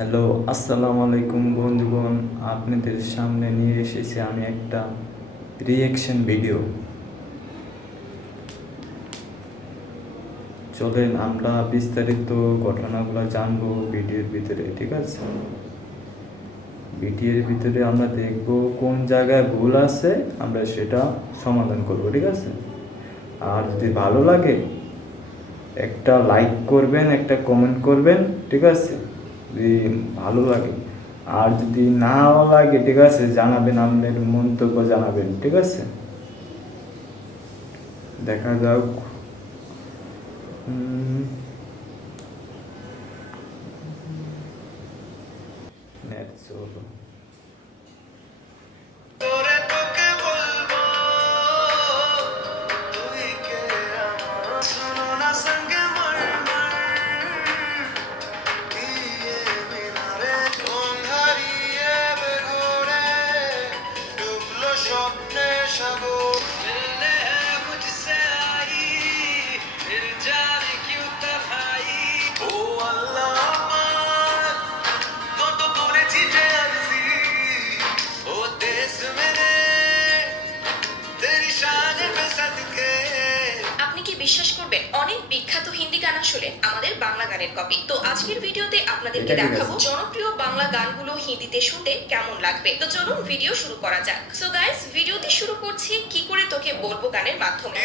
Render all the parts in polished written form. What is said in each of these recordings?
Hello, আসসালামু আলাইকুম বন্ধুগণ। আপনাদের সামনে নিয়ে এসেছি আমি একটা রিঅ্যাকশন ভিডিও। চলেন আমরা বিস্তারিত ঘটনাগুলো জানবো ভিডিওর ভিতরে, ঠিক আছে? ভিডিওর ভিতরে আমরা দেখব কোন জায়গায় ভুল আছে, আমরা সেটা সমাধান করব, ঠিক আছে? আর যদি ভালো লাগে একটা লাইক করবেন, একটা কমেন্ট করবেন, ঠিক আছে? যদি ভালো লাগে, আর যদি নাও লাগে ঠিক আছে জানাবেন, আপনাদের মন্তব্য জানাবেন, ঠিক আছে? দেখা যাক। নেট চলো। আপনি কি বিশ্বাস করবেন, অনেক বিখ্যাত হিন্দি গান আসলে আমাদের বাংলা গানের কপি। তো আজকের ভিডিওতে আপনাদেরকে এটা কি দেখাবো আছে? জনপ্রিয় বাংলা গানগুলো হিন্দিতে শুনতে কেমন লাগবে। তো চলুন ভিডিও শুরু করা যাক। সো গাইস, ভিডিওটি শুরু করছি কি করে তোকে বলবো গানের মাধ্যমে।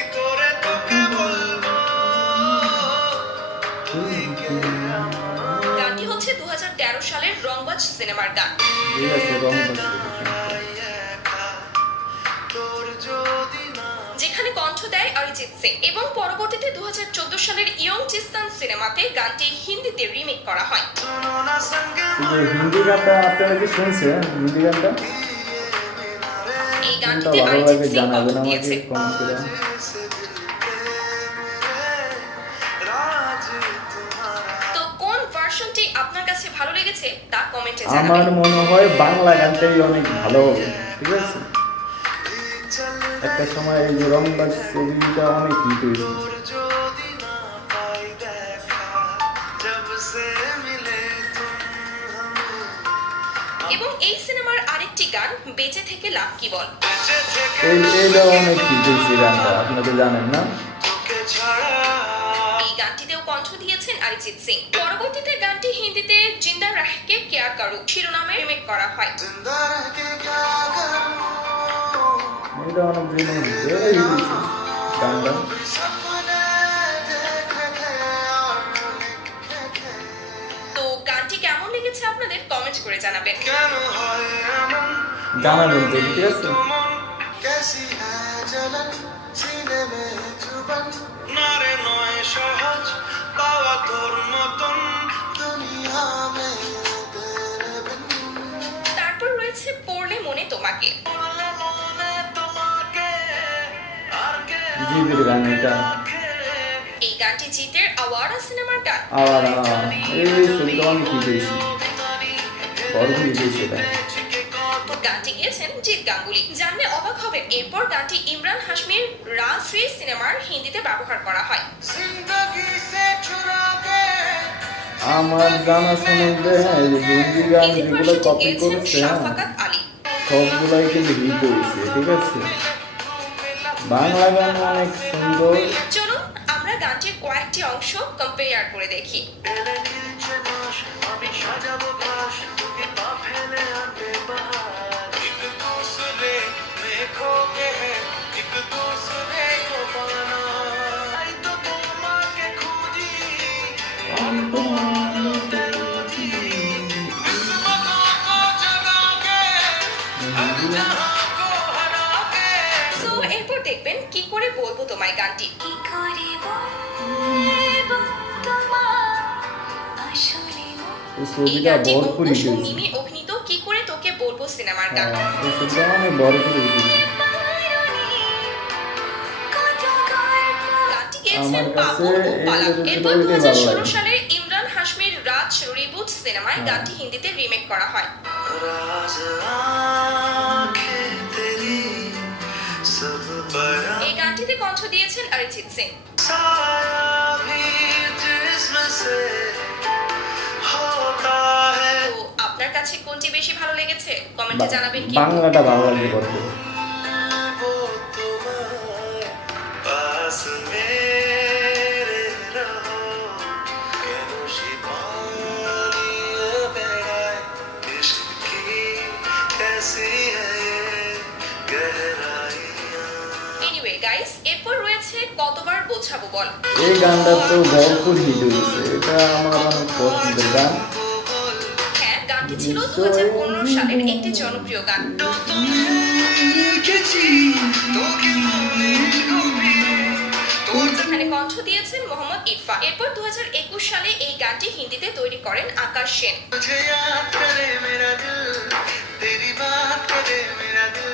গানটি হচ্ছে 2013 সালের রংবাজ সিনেমার গান, ঠিক আছে, রং করছে। যেখানে কণ্ঠ দেয় অরিজিৎ সিং, এবং পরবর্তীতে 2014 সালের ইয়ং চিস্তান সিনেমাতে গানটি হিন্দিতে রিমেক করা হয়। কিন্তু হিন্দি গানটা আপনারা কি শুনছেন? হিন্দি গানটা এই কোনটা গানটিতে ভালো অরিজিৎ লাগে সিং কণ্ঠ জানাবেন আমাকে দিয়েছে। কমেন্ট করে। তো কোন ভার্সনটি আপনার কাছে ভালো লেগেছে তা কমেন্টে আমার জানাবেন। মনে হয় বাংলা গানটাই অনেক ভালো হবে, ঠিক আছে? একটা সময় এই যে রংবাজ ছবিটা অনেক হিট হয়েছে। এবং এই সিনেমার আরেকটি গান বেঁচে থেকে লাভ কি বল, এইটা অনেক হিট হয়েছে গানটা, আপনারা তো জানেন না? এই গানটিতেও কণ্ঠ দিয়েছেন অরিজিৎ সিং। পরবর্তীতে গানটি হিন্দিতে জিন্দা রাহকে কেয়া করু শিরোনামে রিমেক করা হয়। এটা অনেক দিন হয়েছে হিট হয়েছে গানটা। তো গানটি কেমন লেগেছে আপনাদের কমেন্ট করে জানাবেন। জানাবেন তো, ঠিক আছে? তারপর রয়েছে পড়লে মনে তোমাকে। জিবির গান এটা। এই গানটি জিতের আওয়ারা সিনেমার গান। আবার এই ছবিটা অনেক হিট হয়েছে, বড় হিট হয়েছে এটা। গানটি গেয়েছেন জিৎ গাঙ্গুলি। জানলে অবাক হবেন, এরপর গানটি ইমরান হাশমির রাজশ্রী সিনেমার হিন্দিতে ব্যবহার করা হয়। আমার জানা শুনতে হ্যাঁ, এই যে হিন্দি গান হিন্দি যেগুলো ভার্সনটি কপি গেয়েছেন করেছে হ্যাঁ, শাফাকাত আলী। সবগুলাই কিন্তু হিট হয়েছে, ঠিক আছে? বাংলা গান অনেক সুন্দর। চলুন আমরা গানটির কয়েকটি অংশ কম্পেয়ার করে দেখি। সো এরপর দেখবেন কি করে বলবো তোমায় গানটি। এই এই ছবিটা গানটি ভরপুর অঙ্কুশ হিট ও হয়েছে। মিমি অভিনীত কি করে তোকে বলবো সিনেমার গান। এই ছবিটা অনেক ভরপুর হিট হয়েছে। গানটি গেয়েছেন আমার কাছে পাপন ও পালাক। এই এরপর ওইটাই ভালো 2016 লাগে। সালে ইমরান হাশমির রাজ রিবুট সিনেমায় হ্যাঁ। গানটি হিন্দিতে রিমেক করা হয়। এই গানটিতে কণ্ঠ দিয়েছেন অরিজিৎ সিং। লেগেছে কমেন্টে জানাবেন কি বাংলাটা ভালো লাগছে কত। वो तुम्हारे पास मेरे रहो কেন সে পানিয়ে বেড়ায় इश्क की कैसी है ये गहराइयाँ এনিওয়ে গাইস এরপর রয়েছে কতবার বোঝাবো বল। এই গানটা তো ভরপুর হিট হয়েছে, এটা আমার অনেক পছন্দের গান। হ্যাঁ গানটি ছিল 2015 সালের একটি জনপ্রিয় গান। যেখানে কণ্ঠ দিয়েছেন মোহাম্মদ ইরফান। এরপর 2021 সালে এই গানটি হিন্দিতে তৈরি করেন আকাশ সেন। मुझे याद करे मेरा दिल तेरी बात करे मेरा दिल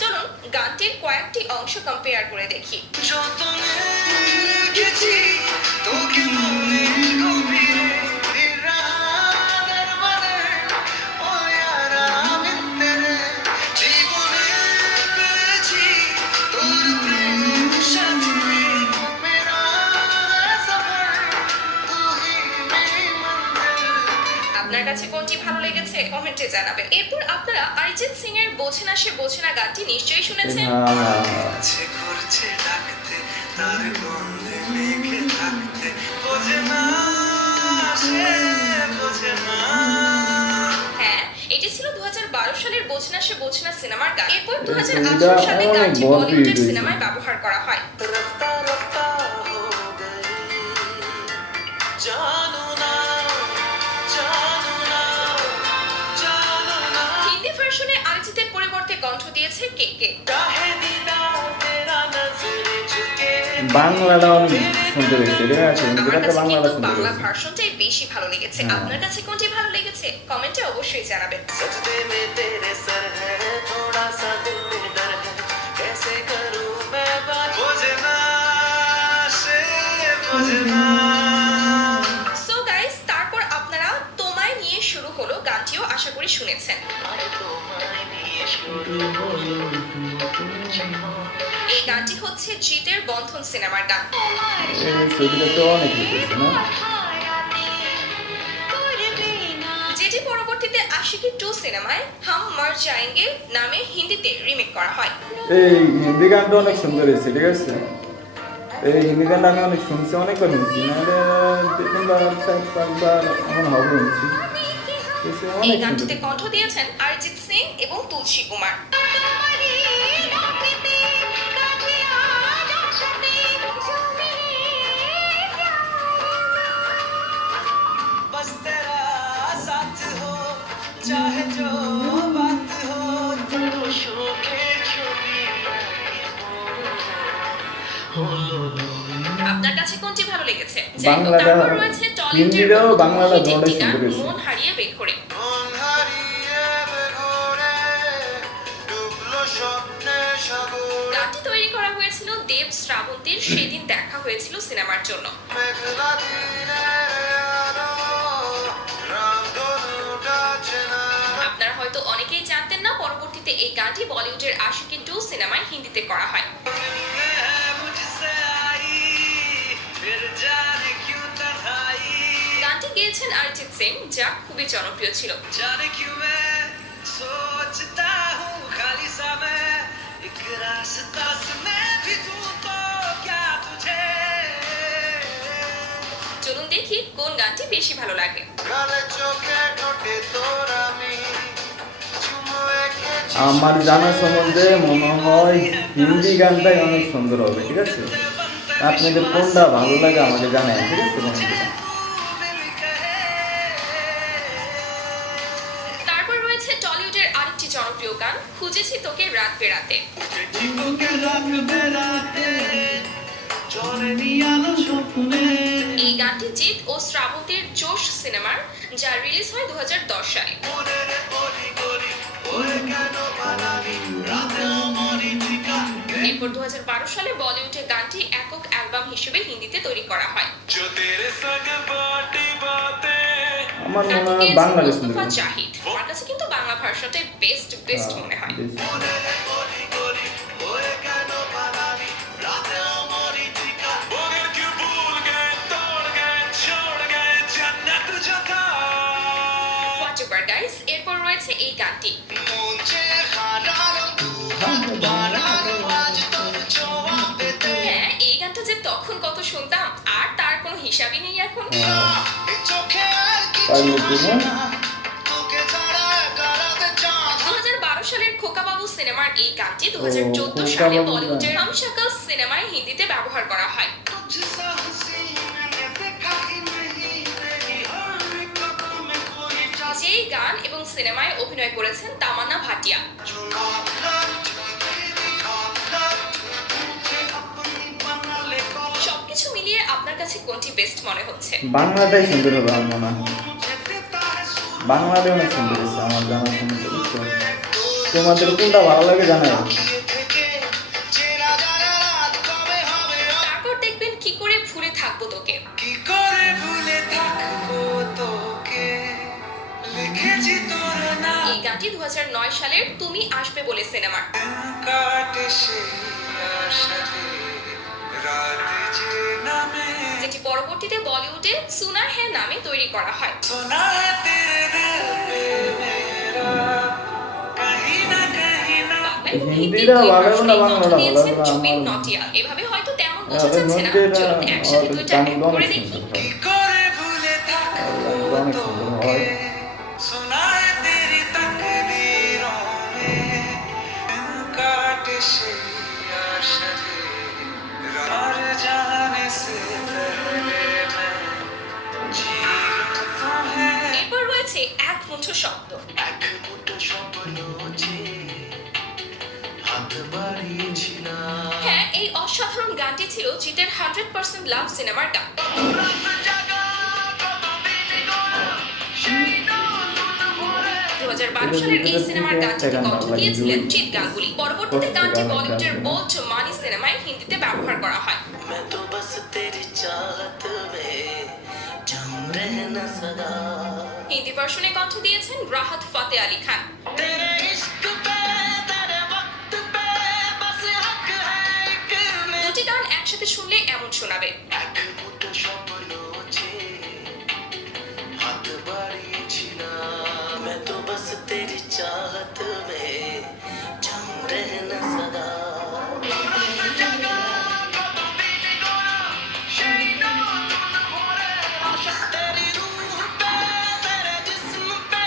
চলুন গানটির কয়েকটি অংশ কম্পেয়ার করে দেখি। जो तुम्हें লিখেছি তোকে মনে গভীরে নিরালার মানে ও यारा ভিতরে জীবনে পেয়েছি তোর প্রেম সাথী মেরা সফর তু হি মেরি মঞ্জিল আপনার কাছে কোনটি ভালো লেগেছে কমেন্টে জানাবেন। এরপর আপনারা অরিজিৎ সিং এর বোঝে না সে বোঝে না গানটি নিশ্চয়ই শুনেছেন। ইচ্ছে করছে ডাকতে তার গন্ধে মেঘে থাকতে বোঝে না সে বোঝে না হ্যাঁ এটি ছিল 2012 সালের বোঝে না সে বোঝে না সিনেমার গান। এরপর এটা 2018 সালে অনেক গানটি বড় বলিউডের hit হয়েছে। সিনেমায় ব্যবহার করা হয়। रफ्ता रफ्ता हो गई जानू ना जानू ना जानू ना হিন্দি ভার্সনে অরিজিতের পরিবর্তে কণ্ঠ দিয়েছে কে কে। चाहे दीदार तेरा नजरे झुके বাংলাটা অনেক সুন্দর হয়েছে, ঠিক আছে, আমার হিন্দিটা কাছে বাংলাটা কিন্তু সুন্দর বাংলা হয়েছে। ভার্সনটাই বেশি ভালো লেগেছে। হ্যাঁ। আপনার কাছে কোনটি ভালো লেগেছে কমেন্টে অবশ্যই জানাবেন। सजदे में तेरे सर है थोड़ा सा दिल में डर है कैसे करूं मैं बात मुझे ना से मुझे ना সো গাইস তারপর আপনারা তোমায় নিয়ে শুরু হলো গানটিও আশা করি শুনেছেন। আরে তোমায় নিয়ে শুরু হলো এই গানটি হচ্ছে জিতের বন্ধন সিনেমার গান। এই ছবিটা তো অনেক হিট হয়েছে না? যেটি পরবর্তীতে আশিকি 2 সিনেমায় হাম মার জায়েঙ্গে নামে হিন্দিতে রিমেক করা হয়। এই হিন্দি গানটা অনেক সুন্দর হয়েছে, ঠিক আছে। এই হিন্দি গানটা আমি অনেক শুনছি, অনেকবার শুনছি, নাহলে 2-3বার 4-5বার এমন হবে শুনছি, ঠিক আছে, এই অনেক গানটিতে সুন্দর। কণ্ঠ দিয়েছেন অরিজিৎ সিং এবং তুলসী কুমার। बस तेरा साथ हो चाहे जो बात हो तो शोके छवि আপনার কাছে কোনটি ভালো লেগেছে? বাংলাটা, তারপর রয়েছে টলিউডের হিন্দিটাও অন্যতম বাংলাটা hit একটি দুটোই গান, সুন্দর হয়েছে। মন হারিয়ে বেঘোরে। মন হারিয়ে বেঘোরে ডুবলো স্বপ্নে সাগর গানটি তৈরি করা হয়েছিল দেব শ্রাবন্তীর সেদিন দেখা হয়েছিল সিনেমার জন্য। মেঘলা দিনের আলো রামধনু ডাকছে না আপনারা হয়তো অনেকেই জানতেন না পরবর্তীতে এই গানটি বলিউডের আশিকি 2 সিনেমায় হিন্দিতে করা হয়। मिलने है मुझसे आई फिर जाने क्यों तन्हाई গানটি গেয়েছেন অরিজিৎ সিং যা খুবই জনপ্রিয় ছিল। जाने क्यों मैं सोचता हूँ खाली सा मैं एक रास्ता से मैं भी दूँ तो क्या तुझे চলুন দেখি কোন গানটি বেশি ভালো লাগে। কালে চোখে ঠোঁটে তোর আমি চুমো এঁকেছি আমার জানা সম্বন্ধে মনে হয় হিন্দি গানটাই অনেক সুন্দর হবে, ঠিক আছে। আপনাদের কোনটা ভালো লাগে আমাকে জানান, ঠিক আছে, কমেন্টে। তারপর রয়েছে টলিউডের আরেকটি জনপ্রিয় গান খুঁজেছি তোকে রাত বেরাতে। এই গানটি জিৎ ও শ্রাবন্তীর জোশ সিনেমার যা রিলিজ হয় 2010 সালে। এরপর 2012 সালে বলিউডে গানটি একক অ্যালবাম হিসেবে হিন্দিতে তৈরি করা হয়। जो तेरे संग बाटी बातें আমার মনে গানটি হয় গেয়েছেন বাংলাদেশ সুন্দর মুস্তাফা হবে। জাহিদ। আমার কাছে কিন্তু বাংলা ভার্সনটাই বেস্ট মনে হয়। বেশ। गोली गोली ओए कानो पालानी रात हमारी टिका मगर क्यों भूल गए तोड़ गए छोड़ गए जन्नत जो था হোয়াট সুপার গাইস, এরপর রয়েছে এই গানটি। मुझे हारालो तू बारालो आज तो जोआ पे ते হ্যাঁ, এই গানটা যে তখন কত শুনতাম আর তার কোনো হিসাবই নেই এখন। চোখে আর তাই কিছু নাকি, আসে হ্যাঁ? না তোকে ছাড়া কারাতে চাঁদ 2012 সালের খোকাবাবু সিনেমার এই গানটি 2014 খোকাবাবু সালে গান। বলিউডের হাম শাকল সিনেমায় হিন্দিতে ব্যবহার করা হয়। तुझसा हसीन मैंने देखा ही नहीं तेरी हर एक कदम में कोई चाहत যেই গান এবং সিনেমায় অভিনয় করেছেন তামান্না ভাটিয়া। সবকিছু মিলিয়ে আপনার কাছে কোনটি বেস্ট মনে হচ্ছে? বাংলাটাই সুন্দর হবে আমার মনে হয়। বাংলাটাই অনেক সুন্দর হচ্ছে আমার জানা শুনতে, বুঝছো? তোমাদের কোনটা ভালো লাগে জানাই। তারপর দেখবেন কি করে ভুলে থাকবো তোকে। কি করে ভুলে থাকবো তোকে লিখেছি তোর নাম এই গানটি 2009 সালের তুমি আসবে বলে সিনেমার। কাটে সেই আশাতে রাত যে নামে যেটি পরবর্তীতে বলিউডে সুনা হ্যায় নামে তৈরি করা হয়। सुना है तेरे दिल पे मेरा कहीं ना বাংলা এবং হিন্দিটা হিন্দি দুই ভালো ভাষায় না, কণ্ঠ বাংলাটা দিয়েছেন ভালো না, জুবিন আমার- নটিয়াল। এভাবে হয়তো তেমন বোঝা ওদের যাচ্ছে না, মধ্যে এটা চলুন একসাথে ওদের দুইটা গানগুলো এক করে অনেক দেখি। সুন্দর की হয়। करे भूले থাকবো অনেক সুন্দর হয়। তোকে सुना है तेरी तकदीरों में काटे से आशा और जाने से पहले मैं जी लूं तुम्हें এরপর রয়েছে এক মুঠো শব্দ। এক মুঠো স্বপ্ন যে হাত বাড়িয়েছিলাম হ্যাঁ, এই অসাধারণ গানটি ছিল জিতের 100% লাভ সিনেমার গান। 2012 সালের এই সিনেমার গানটিতে কণ্ঠ দিয়েছিলেন জিৎ গাঙ্গুলি। পরবর্তীতে গানটি বলিউডের বোল্ট মানি সিনেমায় হিন্দিতে ব্যবহার করা হয়। मैं तो बस तेरी चाहत में जम रहना सदा হিন্দি ভার্সনে কণ্ঠ দিয়েছেন রাহাত ফাতে আলী খান। तेरे इश्क पे तेरे वक्त पे बस हक है एक में দুটি গান একসাথে শুনলে এমন শোনাবে। এক মুঠো স্বপ্ন যে হাত বাড়িয়েছিলাম मैं तो बस तेरी चाहत में जम रहना सदा तेरी रूह पे तेरे जिस्म पे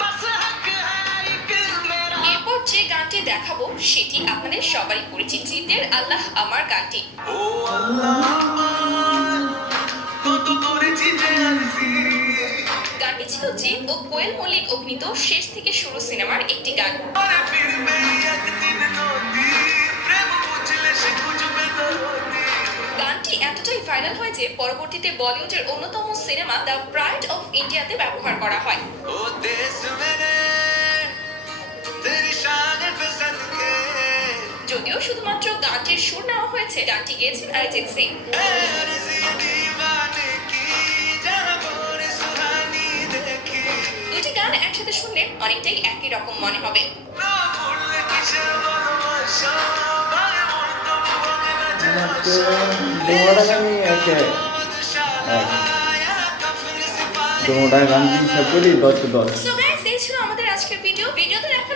बस हक है एक मेरा এরপর যে গানটি দেখাবো সেটি আপনাদের সবারই পরিচিত, জিতের আল্লাহ আমার গানটি। ও আল্লাহ আমার কত করেছি যে আরজি গানটি ছিল জিৎ ও কোয়েল মল্লিক অভিনীত শেষ থেকে শুরু সিনেমার একটি গান। আরে ফির মে এক দিন নদী প্রেম বুঝলে সে খুঁজবে নদী গানটি এতটাই ভাইরাল হয় যে পরবর্তীতে বলিউডের অন্যতম সিনেমা দ্য প্রাইড অফ ইন্ডিয়াতে ব্যবহার করা হয়। ओ देश मेरे तेरी शान पे सदके যদিও শুধুমাত্র গানটির সুর নেওয়া হয়েছে, গানটি গেয়েছেন অরিজিৎ সিং। ए अर्जी दीवाने की जरा बोरे सुहानी देखी দুটি গান একসাথে শুনলে অনেকটাই একই রকম মনে হবে। ना भूल किसे ভালোবাসা ভালো মন্দ ভাগে না আমাকে যাওয়া ডোমোটা গান একে ডোমোটা গান হিসাব করি 10 10। সো গাইস, এই ছিল আমাদের আজকের ভিডিও। ভিডিওতে দেখা